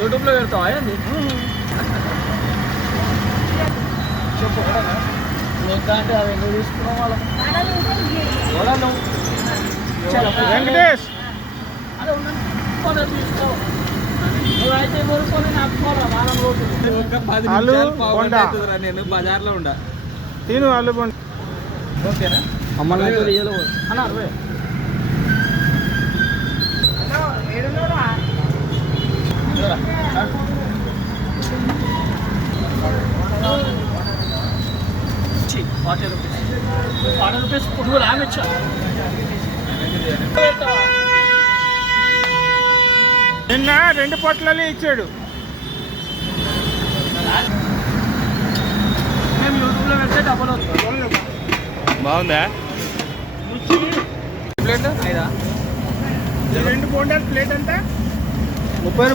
యూట్యూబ్లో పెడతావా ఏంది? చెప్పు ఇంకా అంటే అవి ఎందుకు తీసుకున్నాం వాళ్ళకి వెంకటేష్ అదే ఉన్నది తీసుకో. నువ్వైతే కోరుకొని నాకు పోరా వారం రోజులు. నేను బజార్లో ఉండా తిను ఆలు బొండ. ఓకేనా అమ్మాయి అన్న 60. ₹40 పుట్టుకులు ఆమె ఇచ్చా నిన్న 2 పొట్లాలు ఇచ్చాడు. మేము యూట్యూబ్లో పెడితే డబ్బులు వస్తుంది. బాగుందా ప్లేట్ 5 2 బొండాలు ప్లేట్ అంతా 30